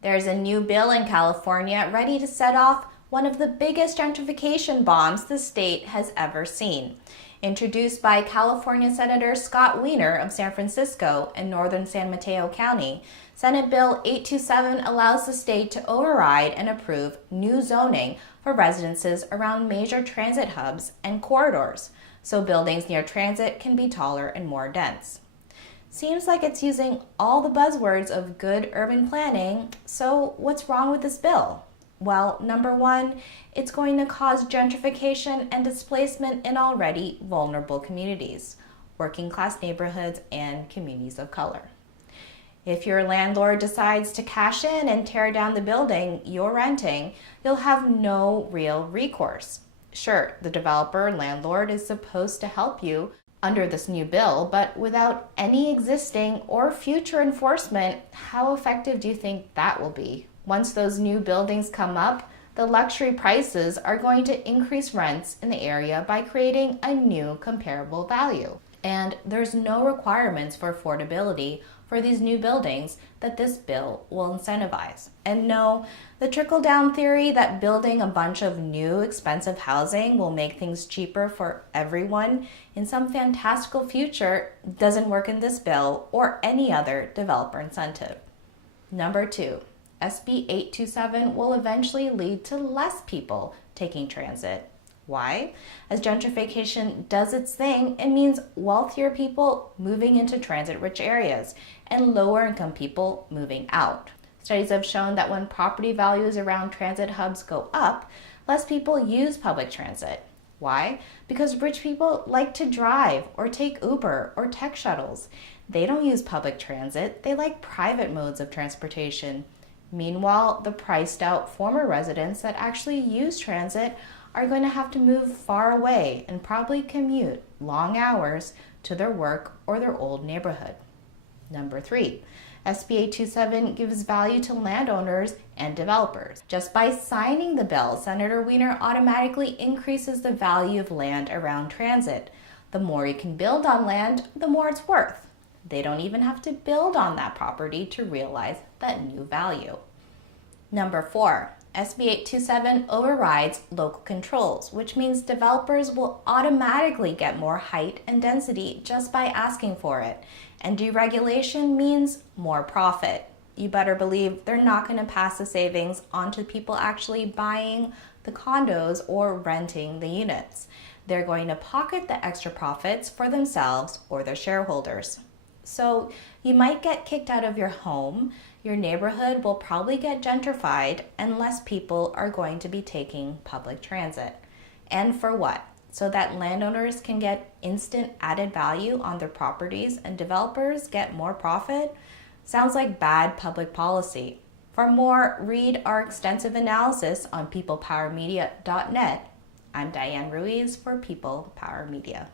There's a new bill in California ready to set off one of the biggest gentrification bombs the state has ever seen. Introduced by California Senator Scott Wiener of San Francisco and northern San Mateo County, Senate Bill 827 allows the state to override and approve new zoning for residences around major transit hubs and corridors, so buildings near transit can be taller and more dense. Seems like it's using all the buzzwords of good urban planning, so what's wrong with this bill? Well, number one, it's going to cause gentrification and displacement in already vulnerable communities, working class neighborhoods, and communities of color. If your landlord decides to cash in and tear down the building you're renting, you'll have no real recourse. Sure, the developer and landlord is supposed to help you under this new bill, but without any existing or future enforcement, how effective do you think that will be? Once those new buildings come up, the luxury prices are going to increase rents in the area by creating a new comparable value. And there's no requirements for affordability for these new buildings that this bill will incentivize. And no, the trickle-down theory that building a bunch of new expensive housing will make things cheaper for everyone in some fantastical future doesn't work in this bill or any other developer incentive. Number two, SB 827 will eventually lead to less people taking transit. Why? As gentrification does its thing, it means wealthier people moving into transit-rich areas and lower-income people moving out. Studies have shown that when property values around transit hubs go up, less people use public transit. Why? Because rich people like to drive or take Uber or tech shuttles. They don't use public transit, they like private modes of transportation. Meanwhile, the priced-out former residents that actually use transit are going to have to move far away and probably commute long hours to their work or their old neighborhood. Number three, SB 827 gives value to landowners and developers. Just by signing the bill, Senator Wiener automatically increases the value of land around transit. The more you can build on land, the more it's worth. They don't even have to build on that property to realize that new value. Number four, SB 827 overrides local controls, which means developers will automatically get more height and density just by asking for it. And deregulation means more profit. You better believe they're not going to pass the savings on to people actually buying the condos or renting the units. They're going to pocket the extra profits for themselves or their shareholders. So you might get kicked out of your home, your neighborhood will probably get gentrified, and less people are going to be taking public transit. And for what? So that landowners can get instant added value on their properties and developers get more profit? Sounds like bad public policy. For more, read our extensive analysis on peoplepowermedia.net. I'm Diane Ruiz for People Power Media.